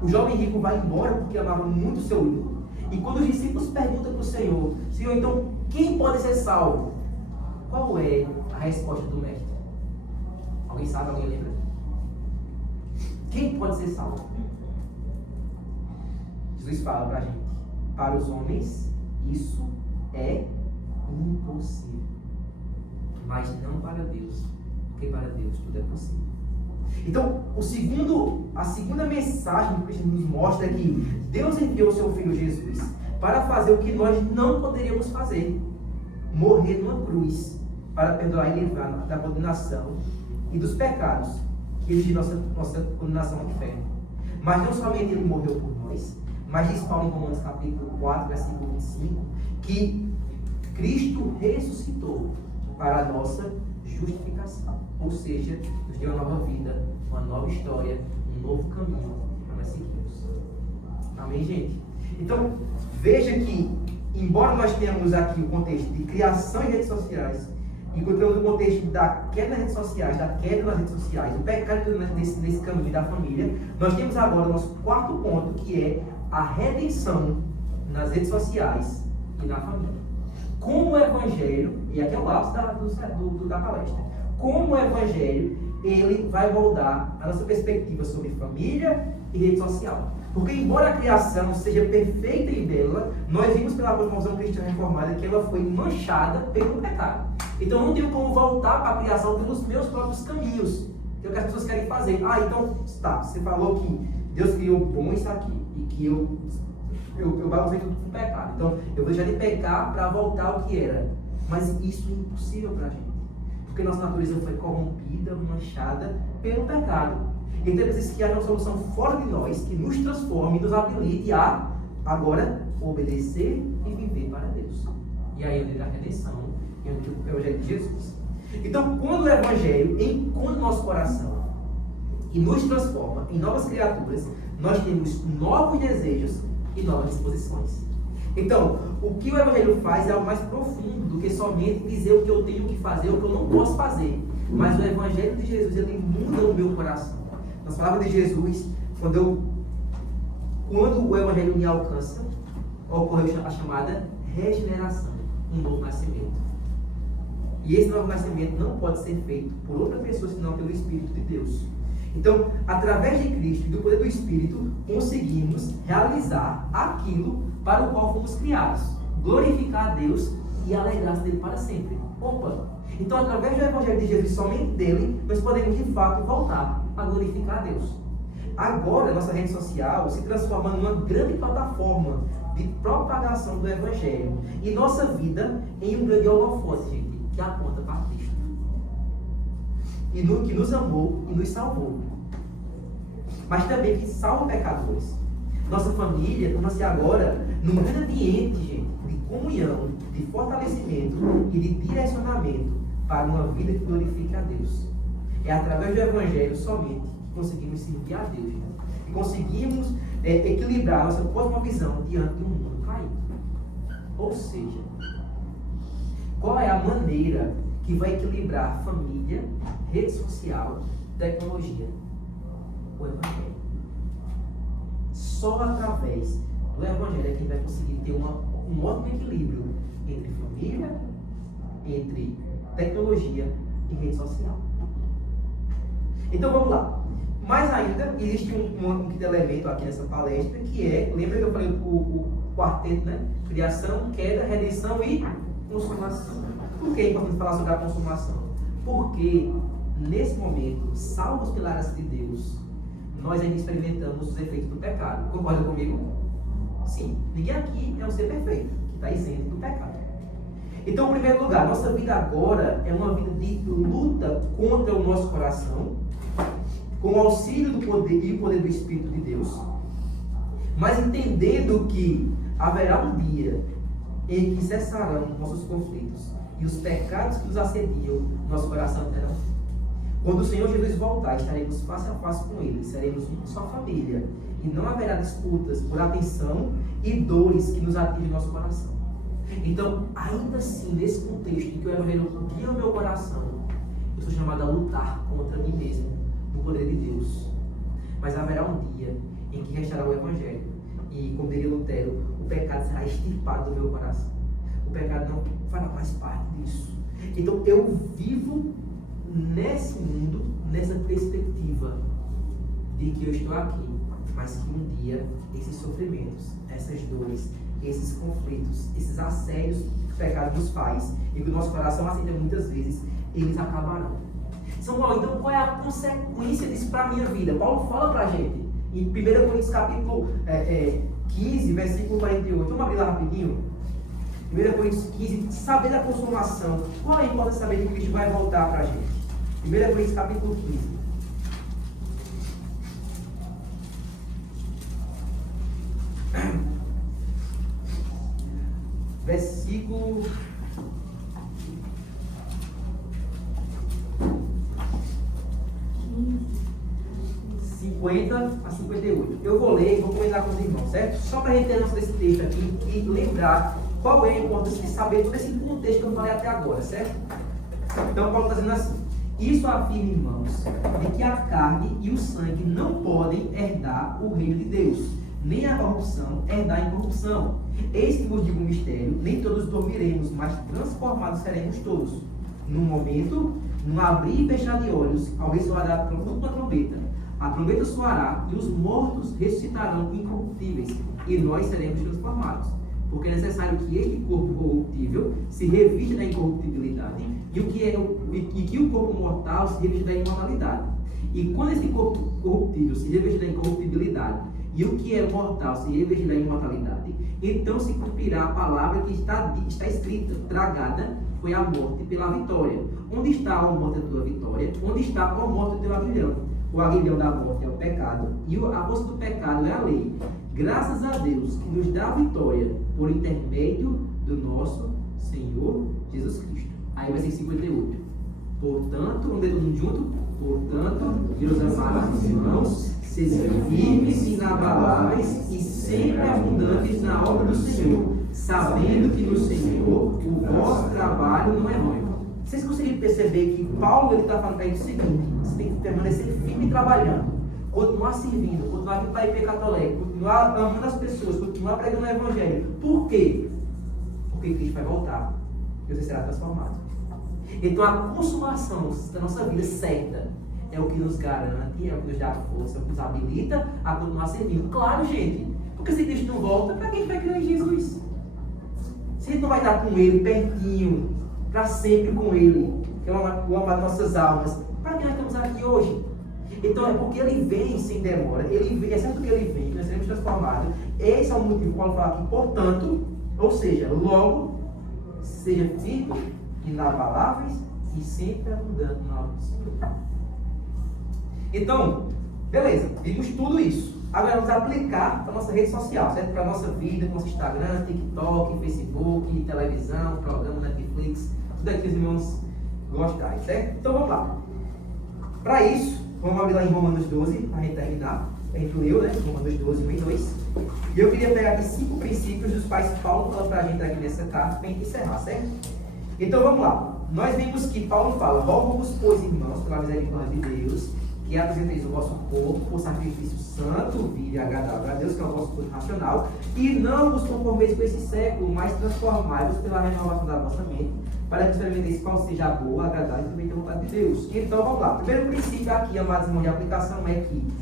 O jovem rico vai embora porque amava muito o seu ídolo. E quando os discípulos perguntam para o Senhor, Senhor, então quem pode ser salvo? Qual é a resposta do mestre? Alguém sabe? Alguém lembra? Quem pode ser salvo? Jesus fala para a gente: para os homens isso é impossível, mas não para Deus, porque para Deus tudo é possível. Então, a segunda mensagem que o cristianismo nos mostra é que Deus enviou o seu Filho Jesus para fazer o que nós não poderíamos fazer: morrer numa cruz para perdoar e livrar da condenação e dos pecados que exigem nossa condenação ao inferno. Mas não somente Ele morreu por nós, mas diz Paulo em Romanos capítulo 4, versículo 25, que Cristo ressuscitou para a nossa justificação. Ou seja, nos deu uma nova vida, uma nova história, um novo caminho para nós seguirmos. Amém, gente? Então, veja que, embora nós tenhamos aqui o contexto de criação em redes sociais, encontramos o contexto da queda nas redes sociais, o pecado nesse caminho da família, nós temos agora o nosso quarto ponto, que é a redenção nas redes sociais e na família. Como o Evangelho, e aqui é o ápice da palestra, como o Evangelho, ele vai moldar a nossa perspectiva sobre família e rede social. Porque embora a criação seja perfeita e bela, nós vimos pela cosmovisão cristã reformada que ela foi manchada pelo pecado. Então não tenho como voltar para a criação pelos meus próprios caminhos, que é o que as pessoas querem fazer. Então, tá, você falou que Deus criou bom isso aqui, e que eu bagunçei tudo com pecado. Então, eu vou deixar de pecar para voltar ao que era. Mas isso é impossível para a gente. Porque nossa natureza foi corrompida, manchada pelo pecado. Então, é preciso que haja uma solução fora de nós, que nos transforme e nos habilite a, agora, obedecer e viver para Deus. E aí, onde a redenção e onde o Evangelho de Jesus. Então, quando o Evangelho encontra o nosso coração e nos transforma em novas criaturas, nós temos novos desejos e novas disposições. Então, o que o Evangelho faz é algo mais profundo do que somente dizer o que eu tenho que fazer ou o que eu não posso fazer. Mas o Evangelho de Jesus, ele muda o meu coração. Nas palavras de Jesus, quando o Evangelho me alcança, ocorre a chamada regeneração, um novo nascimento. E esse novo nascimento não pode ser feito por outra pessoa senão pelo Espírito de Deus. Então, através de Cristo e do poder do Espírito, conseguimos realizar aquilo para o qual fomos criados, glorificar a Deus e alegrar-se dele para sempre. Então, através do Evangelho de Jesus, somente dele, nós podemos de fato voltar a glorificar a Deus. Agora, nossa rede social se transforma numa grande plataforma de propagação do Evangelho e nossa vida em um grande holofote, gente, que aponta para Cristo. E que nos amou e nos salvou. Mas também que salva pecadores. Nossa família torna-se agora num grande ambiente, gente, de comunhão, de fortalecimento e de direcionamento para uma vida que glorifique a Deus. É através do Evangelho somente que conseguimos servir a Deus, gente, e conseguimos equilibrar nossa cosmovisão diante de um mundo caído. Ou seja, qual é a maneira que vai equilibrar família, rede social, tecnologia? O Evangelho. Só através do Evangelho é que a gente vai conseguir ter um ótimo equilíbrio entre família, entre tecnologia e rede social. Então vamos lá. Mais ainda, existe um quinto elemento aqui nessa palestra, que é, lembra que eu falei o quarteto, né? Criação, queda, redenção e consumação. Por que é importante falar sobre a consumação? Porque, nesse momento, salvos pela graça de Deus, nós ainda experimentamos os efeitos do pecado. Concorda comigo? Sim. Ninguém aqui é um ser perfeito, que está isento do pecado. Então, em primeiro lugar, nossa vida agora é uma vida de luta contra o nosso coração, com o auxílio do poder e o poder do Espírito de Deus, mas entendendo que haverá um dia em que cessarão nossos conflitos e os pecados que nos assediam, nosso coração terão. Quando o Senhor Jesus voltar, estaremos face a face com Ele, seremos uma só família, e não haverá disputas por atenção e dores que nos atingem nosso coração. Então, ainda assim, nesse contexto em que o Evangelho guia o meu coração, eu sou chamado a lutar contra mim mesmo, no poder de Deus. Mas haverá um dia em que restará o Evangelho, e, como diria Lutero, o pecado será extirpado do meu coração. O pecado não fará mais parte disso. Então, eu vivo nesse mundo, nessa perspectiva de que eu estou aqui, mas que um dia esses sofrimentos, essas dores, esses conflitos, esses assédios que o pecado nos faz e que o nosso coração aceita muitas vezes, eles acabarão. São Paulo, então qual é a consequência disso para a minha vida? Paulo fala para a gente em 1 Coríntios capítulo 15, versículo 48. Vamos abrir lá rapidinho. 1 Coríntios 15, saber da consumação. Qual é a importância de saber que Cristo vai voltar para a gente? 1 Coríntios capítulo 15. Versículo 50 a 58. Eu vou ler e vou comentar com os irmãos, certo? Só para a gente ter noção desse texto aqui e lembrar qual é a importância de saber todo esse contexto que eu falei até agora, certo? Então, Paulo está dizendo assim: isso afirma, irmãos, de que a carne e o sangue não podem herdar o reino de Deus, nem a corrupção herdar a incorrupção. Eis que vos digo um mistério: nem todos dormiremos, mas transformados seremos todos. Num momento, num abrir e fechar de olhos, ao ressoar da última trombeta. A trombeta soará e os mortos ressuscitarão incorruptíveis, e nós seremos transformados. Porque é necessário que este corpo corruptível se revista da incorruptibilidade e que o corpo mortal se revista da imortalidade. E quando esse corpo corruptível se revestir da incorruptibilidade e o que é mortal se revestir da imortalidade, então se cumprirá a palavra que está escrita: tragada foi a morte pela vitória. Onde está, ó morte, a tua vitória? Onde está, ó morte, o teu aguilhão? O aguilhão da morte é o pecado, e a força do pecado é a lei. Graças a Deus que nos dá a vitória por intermédio do nosso Senhor Jesus Cristo. Aí vai ser 58. Portanto, vamos ler todo mundo junto? Portanto, meus amados irmãos, sejam firmes e inabaláveis e sempre abundantes na obra do Senhor, sabendo que no Senhor o vosso trabalho não é ruim. Vocês conseguem perceber que Paulo está falando para a gente o seguinte: você tem que permanecer firme trabalhando, continuar servindo, continuar aqui para a IP Católica, continuar amando as pessoas, continuar pregando o Evangelho. Por quê? Porque Cristo vai voltar e você será transformado. Então a consumação da nossa vida certa é o que nos garante, é o que nos dá força, é o que nos habilita a continuar servindo. Claro, gente, porque se Cristo não volta, para quem vai crer em Jesus? Se a gente não vai estar com Ele pertinho, para sempre com Ele, que é o amar de nossas almas, para que nós estamos aqui hoje? Então é porque Ele vem sem demora, Ele vem, é certo que Ele vem, que nós seremos transformados. Esse é o motivo que Paulo fala aqui, portanto, ou seja, logo, seja firme, inabaláveis e sempre abundando na obra do Senhor. Então, beleza, vimos tudo isso. Agora vamos aplicar para a nossa rede social, certo? Para a nossa vida, para o nosso Instagram, TikTok, Facebook, televisão, programa, Netflix, tudo aqui os irmãos gostarem, certo? Então vamos lá. Para isso, vamos abrir lá em Romanos 12, para a gente terminar. A gente leu, né? Romanos 12, 1 e 2. E eu queria pegar aqui 5 princípios dos quais Paulo fala para a gente aqui nessa carta, para a gente encerrar, certo? Então vamos lá. Nós vimos que Paulo fala: rogo-vos, pois, irmãos, pela misericórdia de Deus, que apresenteis o vosso corpo por sacrifício santo, vivo e agradável a Deus, que é o vosso culto racional, e não vos conformeis com esse século, mas transformai-vos pela renovação da vossa mente, para que experimenteis qual seja a boa, agradável e também a vontade de Deus. Então vamos lá. O primeiro princípio aqui, amados irmãos, de aplicação é que,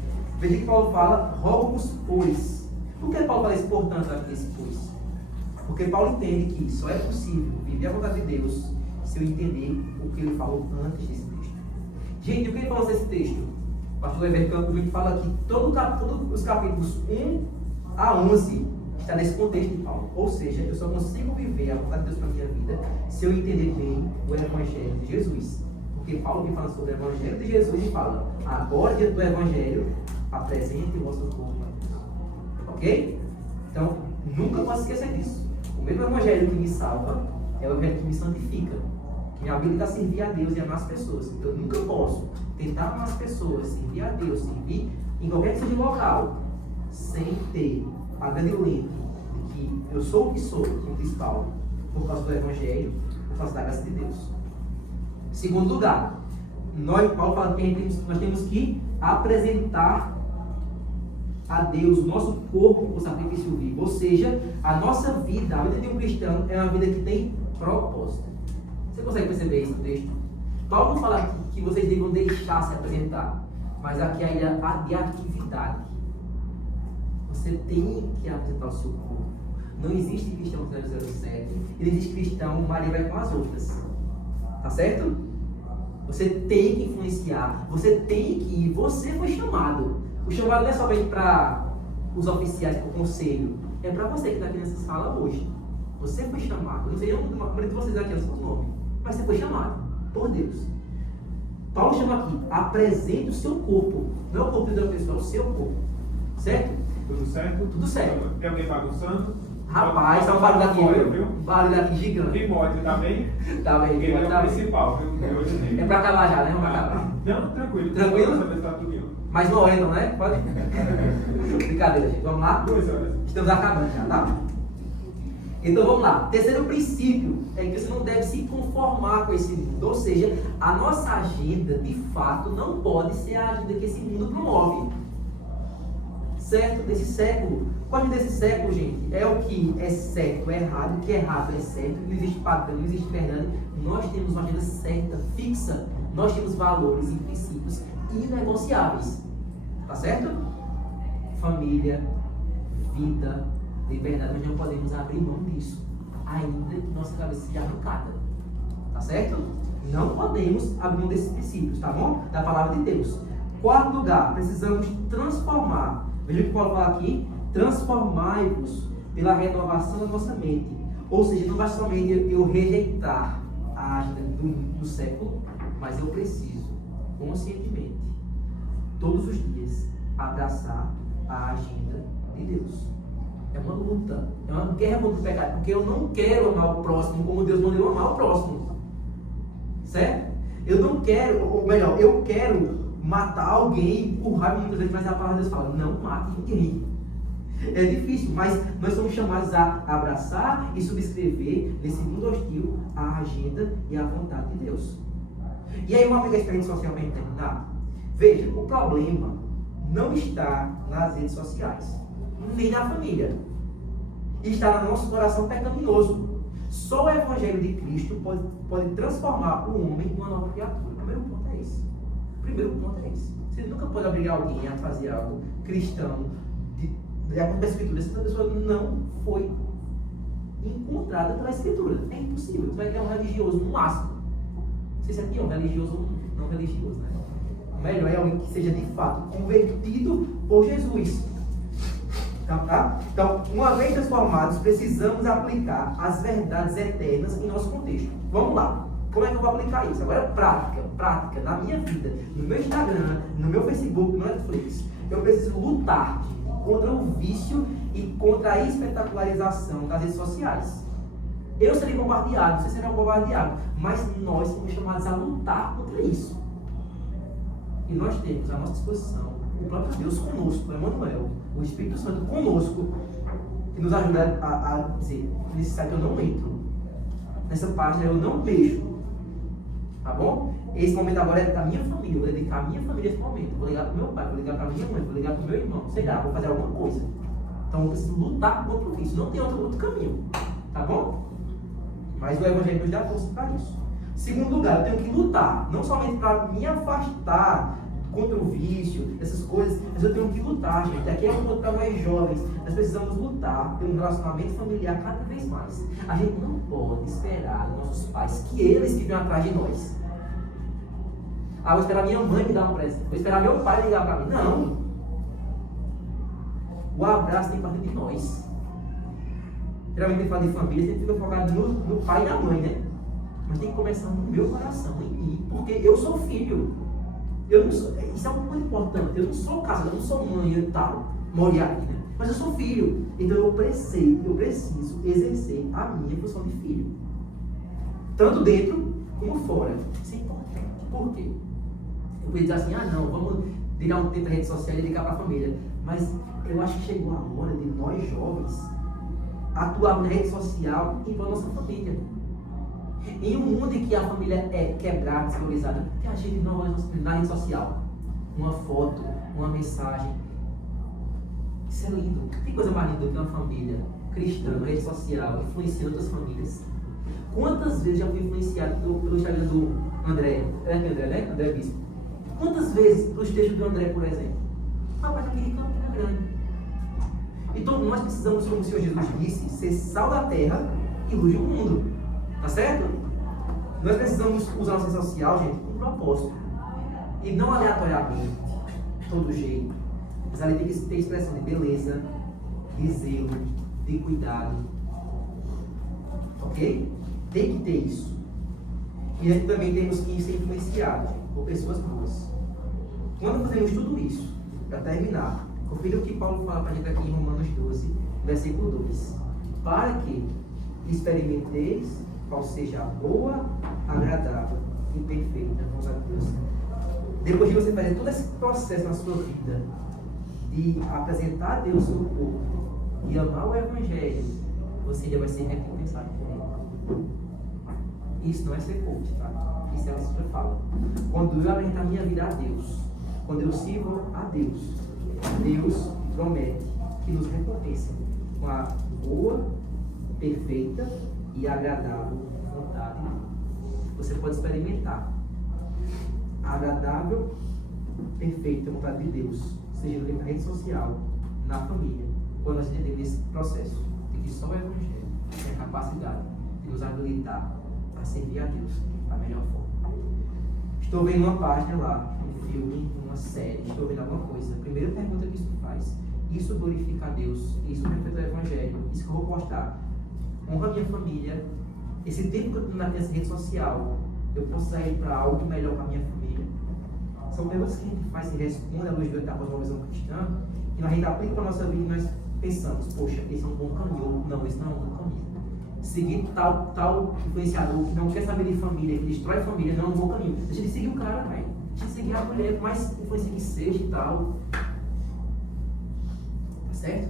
veja que Paulo fala: rogo-vos, pois. Por que Paulo fala esse portanto aqui, esse pois? Porque Paulo entende que só é possível viver a vontade de Deus se eu entender o que ele falou antes desse texto. Gente, o que ele falou nesse texto? O pastor Everton Campos fala que todos os capítulos 1 a 11 está nesse contexto de Paulo. Ou seja, eu só consigo viver a vontade de Deus para a minha vida se eu entender bem o Evangelho de Jesus. Porque Paulo vem falando sobre o Evangelho de Jesus e fala: agora, diante do Evangelho, apresente o vosso corpo a Deus. Ok? Então, nunca posso esquecer disso. O mesmo Evangelho que me salva é o Evangelho que me santifica. que me habilita a servir a Deus e amar as pessoas. Então, eu nunca posso tentar amar as pessoas, servir a Deus, servir em qualquer que seja o local, sem ter a grande lente de que eu sou o que sou, como diz Paulo, por causa do Evangelho, por causa da graça de Deus. Segundo lugar, Paulo fala que nós temos que apresentar a Deus o nosso corpo por sacrifício vivo. Ou seja, a nossa vida, a vida de um cristão, é uma vida que tem propósito. Você consegue perceber isso no texto? Paulo não fala que vocês devam deixar se apresentar, mas aqui a ideia de atividade. Você tem que apresentar o seu corpo. Não existe cristão 007 e não existe cristão Maria vai com as outras. Tá certo? Você tem que influenciar, você tem que ir, você foi chamado. O chamado não é somente para os oficiais, para o conselho, é para você que está aqui nessa sala hoje. Você foi chamado. Não sei a maioria de vocês aqui é o seu nome, mas você foi chamado por Deus. Paulo chama aqui, apresente o seu corpo. Não é o corpo de outra pessoa, é o seu corpo. Certo? Tudo certo? Tudo certo. Tem alguém bagunçando? Rapaz, tá um barulho daqui, viu? Um barulho daqui gigante. Timóteo, tá bem? Tá bem, Ele é tá o bem. principal, viu? É hoje mesmo. É pra acabar já, né? Vamos acabar. Não, tranquilo. Tranquilo? Só pra saber se tá tudo em ordem. Mas não é, não, né? Pode? Brincadeira, gente. Vamos lá? 2 horas. Estamos acabando já, tá? Então vamos lá. Terceiro princípio é que você não deve se conformar com esse mundo. Ou seja, a nossa agenda, de fato, não pode ser a agenda que esse mundo promove. Certo? Desse século. Qual a agenda desse século, gente? É o que é certo, é errado. O que é errado é certo. Não existe padrão, não existe verdade. Nós temos uma agenda certa, fixa. Nós temos valores e princípios inegociáveis. Tá certo? Família, vida, liberdade. Nós não podemos abrir mão disso, ainda que nossa cabeça seja arrancada. Tá certo? Não podemos abrir mão desses princípios, tá bom? Da palavra de Deus. Quarto lugar, precisamos transformar. Veja o que Paulo fala aqui. Transformai-vos pela renovação da nossa mente. Ou seja, não basta somente eu rejeitar a agenda do século, mas eu preciso, conscientemente, todos os dias, abraçar a agenda de Deus. É uma luta, é uma guerra contra o pecado, porque eu não quero amar o próximo como Deus mandou eu amar o próximo. Certo? Eu não quero, ou melhor, eu quero matar alguém por raiva muitas vezes, mas a palavra de Deus fala, não mate ninguém. É difícil, mas nós somos chamados a abraçar e subscrever nesse mundo hostil a agenda e a vontade de Deus. E aí vamos aplicar a experiência social para terminar. Veja, o problema não está nas redes sociais, nem na família. Está no nosso coração pecaminoso. Só o Evangelho de Cristo pode transformar o homem em uma nova criatura. O primeiro ponto é esse. Você nunca pode obrigar alguém a fazer algo cristão, de acordo com a Escritura, se essa pessoa não foi encontrada pela Escritura. É impossível. Você vai criar um religioso no máximo. Não sei se aqui é um religioso ou não religioso, né? O melhor é alguém que seja de fato convertido por Jesus. Tá? Então, uma vez transformados, precisamos aplicar as verdades eternas em nosso contexto. Vamos lá. Como é que eu vou aplicar isso? Agora, prática, na minha vida, no meu Instagram, no meu Facebook, no Netflix. Eu preciso lutar contra o vício e contra a espetacularização das redes sociais. Eu serei bombardeado, você será bombardeado, mas nós somos chamados a lutar contra isso. E nós temos à nossa disposição o próprio Deus conosco, o Emmanuel, o Espírito Santo conosco, que nos ajuda a dizer, nesse site eu não entro, nessa página eu não mexo, tá bom? Esse momento agora é da minha família, eu vou dedicar a minha família esse momento, vou ligar para o meu pai, vou ligar para a minha mãe, vou ligar para o meu irmão, sei lá, vou fazer alguma coisa. Então eu preciso lutar contra o vício, não tem outro caminho, tá bom? Mas o Evangelho nos dá força para isso. Segundo lugar, eu tenho que lutar, não somente para me afastar contra o vício, essas coisas, mas eu tenho que lutar, gente. Aqui é um ponto para nós jovens, nós precisamos lutar pelo relacionamento familiar cada vez mais. A gente não pode esperar dos nossos pais que eles que venham atrás de nós. Ah, vou esperar minha mãe me dar um presente, vou esperar meu pai ligar para mim. Não! O abraço tem que partir de nós. Geralmente tem que falar de família, a gente fica focado no pai e na mãe, né? Mas tem que começar no meu coração, em mim, porque eu sou filho. Eu não sou, isso é uma coisa importante. Eu não sou casado, eu não sou mãe e tal, morar aqui, né? Mas eu sou filho. Então eu preciso exercer a minha função de filho. Tanto dentro como fora. Isso é importante. Por quê? Eu podia dizer assim, não, vamos tirar um tempo da rede social e dedicar para a família. Mas eu acho que chegou a hora de nós jovens atuarmos na rede social e para a nossa família. Em um mundo em que a família é quebrada, desvalorizada, que a gente não vai na rede social. Uma foto, uma mensagem. Isso é lindo. Tem coisa mais linda do que uma família cristã na rede social influenciando outras famílias. Quantas vezes já fui influenciado pelo Instagram do André? É que André, né? André Bispo. Quantas vezes pelos textos do André, por exemplo? Rapaz, aquele campo é grande. Então nós precisamos, como o Senhor Jesus disse, ser sal da terra e luz do mundo. Tá certo? Nós precisamos usar a nossa rede social, gente, com propósito. E não aleatoriamente, de todo jeito. Mas ali tem que ter expressão de beleza, de zelo, de cuidado. Ok? Tem que ter isso. E nós também temos que ser influenciados por pessoas boas. Quando fazemos tudo isso, para terminar, confira o que Paulo fala para a gente aqui em Romanos 12, versículo 2. Para que experimenteis qual seja a boa, agradável e perfeita vontade de Deus. Depois de você fazer todo esse processo na sua vida, de apresentar a Deus no corpo e amar o Evangelho, você já vai ser recompensado por Ele. Isso não é ser coach, tá? Isso é o que você fala. Quando eu apresentar a minha vida a Deus, quando eu sirvo a Deus, Deus promete que nos recompensa com a boa, perfeita e agradável vontade. Você pode experimentar a agradável, perfeita vontade de Deus, seja na rede social, na família, quando nós entendemos esse processo de que só o Evangelho tem a capacidade de nos habilitar a servir a Deus da melhor forma. Estou vendo uma página lá, um filme, uma série, estou vendo alguma coisa. A primeira pergunta que isso faz: isso glorifica a Deus? Isso reflete o Evangelho? Isso que eu vou postar honra a minha família? Esse tempo que eu estou na minha rede social, eu posso sair para algo melhor para a minha família? São perguntas que a gente faz e responde à luz da cosmovisão cristã, e a gente aplica para a nossa vida e nós pensamos: poxa, esse é um bom caminho, ou não, esse não é um bom caminho. Seguir tal influenciador que não quer saber de família, que destrói família, não é um bom caminho. Deixa de seguir o cara, velho. Deixa de seguir a mulher, por mais influência que seja e tal. Tá certo?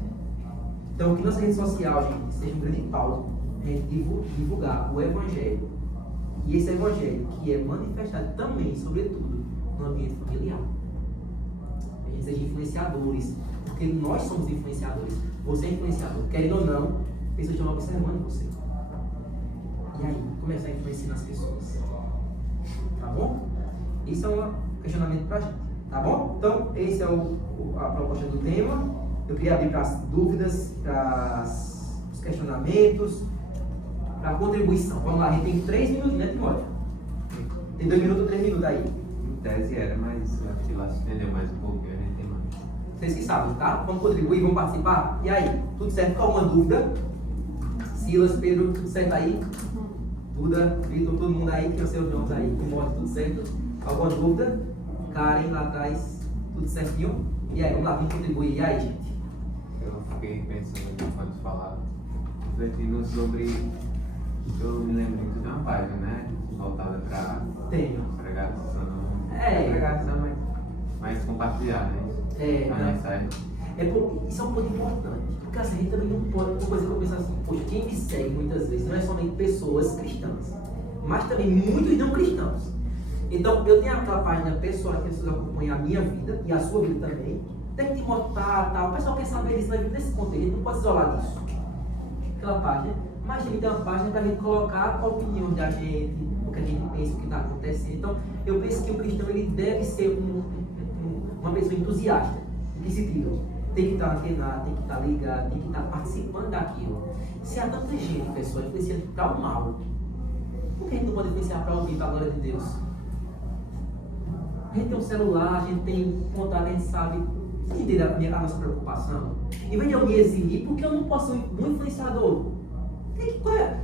Então, que nossa rede social, gente, seja um grande pauta a gente divulgar o Evangelho. E esse Evangelho que é manifestado também, sobretudo, no ambiente familiar. A gente seja influenciadores, porque nós somos influenciadores. Você é influenciador, querendo ou não, pessoas estão observando você. E aí, começar a influenciar nas pessoas. Tá bom? Isso é um questionamento pra gente. Tá bom? Então, esse é a proposta do tema. Eu queria abrir para as dúvidas, para os questionamentos, para a contribuição. Vamos lá, a gente tem 3 minutos, né, Timóteo? Tem 2 minutos ou 3 minutos aí? Em tese era, mas eu acho que lá se estendeu mais um pouco e a gente tem mais. Vocês que sabem, tá? Vamos contribuir, vamos participar? E aí, tudo certo? Alguma dúvida? Silas, Pedro, tudo certo aí? Duda, Vitor, todo mundo aí, que é os seus nomes aí, Timóteo, tudo certo? Alguma dúvida? Karen, lá atrás, tudo certinho? E aí, vamos lá, vamos contribuir. E aí, gente? Eu fiquei pensando enquanto falava, refletindo sobre. Eu me lembro muito de uma página, né? Voltada para Tenho. pregação. É. Pregação, mas compartilhar, né? É, A né? mensagem. Isso é um ponto importante, porque assim, a gente também não pode, uma coisa que eu penso assim, poxa, quem me segue muitas vezes não é somente pessoas cristãs, mas também muitos não cristãos. Então, eu tenho aquela página pessoal que as pessoas acompanham a minha vida e a sua vida também, tem que botar, tal, o pessoal quer saber disso, mas nesse contexto, a gente não pode se isolar disso. Aquela página, mas a gente tem uma página para a gente colocar a opinião da gente, o que a gente pensa, o que está acontecendo. Então, eu penso que o cristão ele deve ser uma pessoa entusiasta. Em que sentido? Tem que estar antenado, tem que estar ligado, tem que estar participando daquilo. Se há tanta gente, pessoal, influenciando para o mal, por que a gente não pode influenciar para o bem, para a glória de Deus? A gente tem um celular, a gente tem contato, a gente sabe. Você entende a nossa preocupação? Em vez de eu me eximir, porque eu não posso ser um influenciador?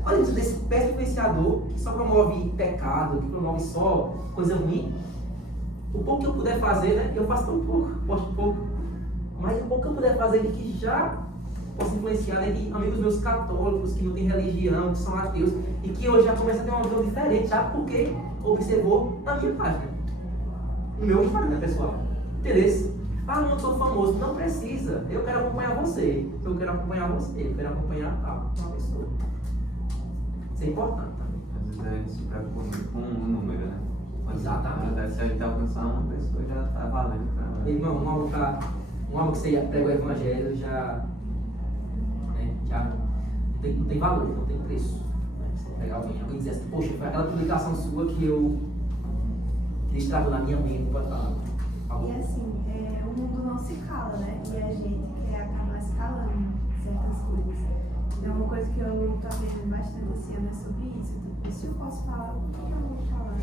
Olha isso desse péssimo influenciador que só promove pecado, que promove só coisa ruim. O pouco que eu puder fazer, né? Eu faço tão pouco, posto pouco. Mas o pouco que eu puder fazer, ele que já posso influenciar de amigos meus católicos que não têm religião, que são ateus, e que hoje já começam a ter uma visão diferente, já porque observou na minha página, no meu Instagram pessoal. Entendeu? Ah, não sou famoso. Não precisa. Eu quero acompanhar você. Eu quero acompanhar você. Eu quero acompanhar uma pessoa. Isso é importante também. Às vezes a gente se preocupa muito com o número, né? Exatamente. Se a gente alcançar uma pessoa, já está valendo para nós. Irmão, um álbum que você prega o evangelho já não tem valor, não tem preço. Né? Você pegar alguém dizer assim, poxa, foi aquela publicação sua que estragou na minha mente. E assim, o mundo não se cala, né? E a gente quer acabar escalando certas coisas. Então, uma coisa que eu tô aprendendo bastante esse ano é sobre isso. Tipo, se eu posso falar, por que eu não vou falar?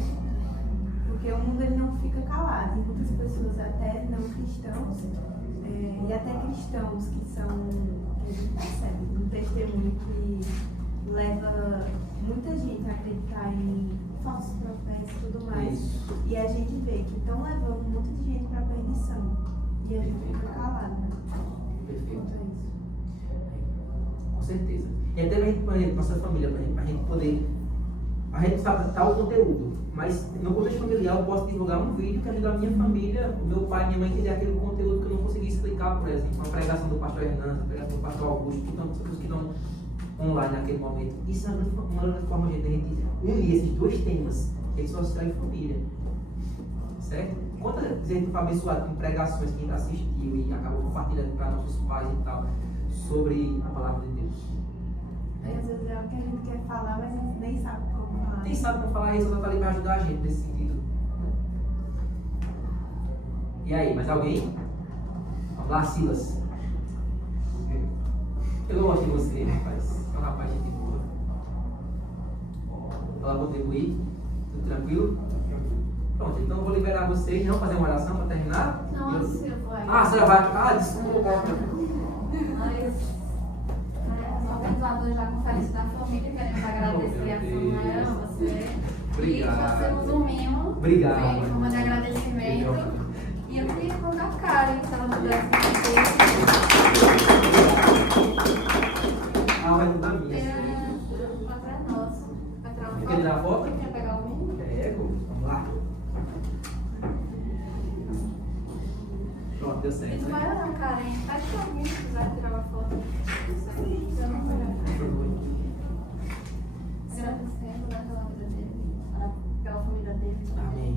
Porque o mundo ele não fica calado. E muitas pessoas, até não cristãos, e até cristãos que a gente percebe, um testemunho que leva muita gente a acreditar em falsos profetas e tudo mais. Isso. E a gente vê que estão levando um monte de gente para a perdição. E a gente fica calado, né? Perfeito. Quanto a isso. Com certeza. E até mesmo nossa família, para a gente poder. A gente sabe tal conteúdo, mas no contexto familiar eu posso divulgar um vídeo que ajuda a minha família, o meu pai e minha mãe a entender aquele conteúdo que eu não consegui explicar, por exemplo, uma pregação do pastor Hernandes, uma pregação do pastor Augusto, que estão online naquele momento. Isso é uma grande forma de a gente unir esses dois temas, rede social e família. Certo? Quantas vezes a gente foi abençoado com pregações que a gente assistiu e acabou compartilhando para nossos pais e tal, sobre a palavra de Deus? Aí às vezes é o que a gente quer falar, mas a gente nem sabe como falar. Quem sabe como falar isso, está ali para ajudar a gente nesse sentido. E aí, mais alguém? Vamos lá, Silas. Eu gosto de você, rapaz. É um rapaz de boa. Ela contribuir? Tudo tranquilo? Pronto, então eu vou liberar vocês. Vamos fazer uma oração para terminar? Não, a Silvia vai. Ah, você já vai. Ah, desculpa. Mas, os organizadores da Conferência da Família, queremos agradecer a Samuel, a você. Obrigado. E nós temos um mimo. Obrigado. Em forma de agradecimento. E eu queria contar a Karen, se ela pudesse fazer. Ah, vai mudar a minha. O patrão é nosso. Vai tirar uma Quer tirar a foto? Quer pegar o mimo? Pego. Vamos lá. Pronto, deu certo. Isso Né? vai orar, Karen. Pede pra alguém se quiser tirar uma foto. Eu não vou orar. Agradecendo, né, pela vida dele, pela família dele. Amém.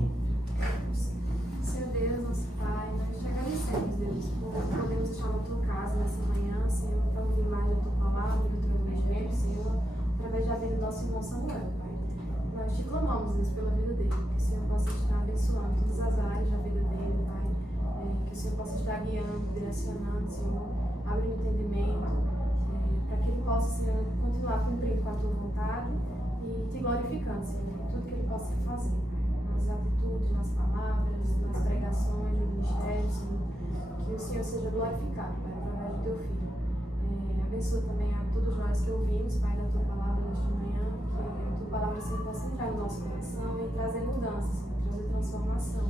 Senhor Deus, nosso Pai, nós te agradecemos, Deus, por podermos estar na tua casa nessa manhã, Senhor, para ouvir mais da tua palavra, do teu evangelho, Senhor, através da vida do nosso irmão Samuel, Pai. Nós te clamamos, Deus, pela vida dele, que o Senhor possa estar abençoando todas as áreas da vida dele, Pai, que o Senhor possa estar guiando, direcionando, Senhor, abrindo entendimento, para que ele possa, Senhor, continuar cumprindo com a tua vontade e te glorificando, Senhor, em tudo que ele possa fazer. Nas atitudes, nas palavras, nas pregações, no ministério, Senhor, que o Senhor seja glorificado, Pai, através do teu Filho. Abençoa também a todos nós que ouvimos, Pai, da tua palavra nesta manhã, que a tua palavra, Senhor, possa entrar no nosso coração e trazer mudança, Senhor, trazer transformação,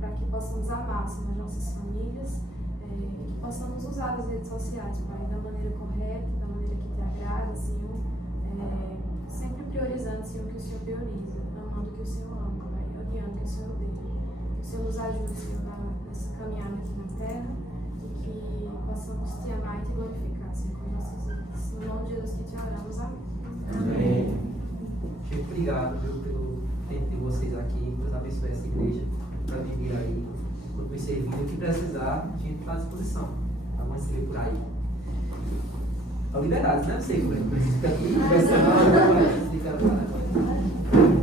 para que possamos amar, Senhor, as nossas famílias e que possamos usar as redes sociais, Pai, da maneira correta, da maneira que te agrada, Senhor, sempre priorizando, Senhor, o que o Senhor prioriza, amando o que o Senhor ama, Pai, odiando o que o Senhor odeia. Que o Senhor nos ajude, Senhor, nessa caminhada aqui na terra e que possamos te amar e te glorificar, Senhor, com nossas vidas. No nome de Jesus que te oramos, amém. Amém. Gente, obrigado pelo tempo de vocês aqui, por abençoar essa igreja, para vir aí, por me servir. O que precisar, a gente está à disposição. Tá bom? Se vê por aí. Estão liberados, né? Não sei, por exemplo. Fica aqui, vai ser uma hora, fica lá.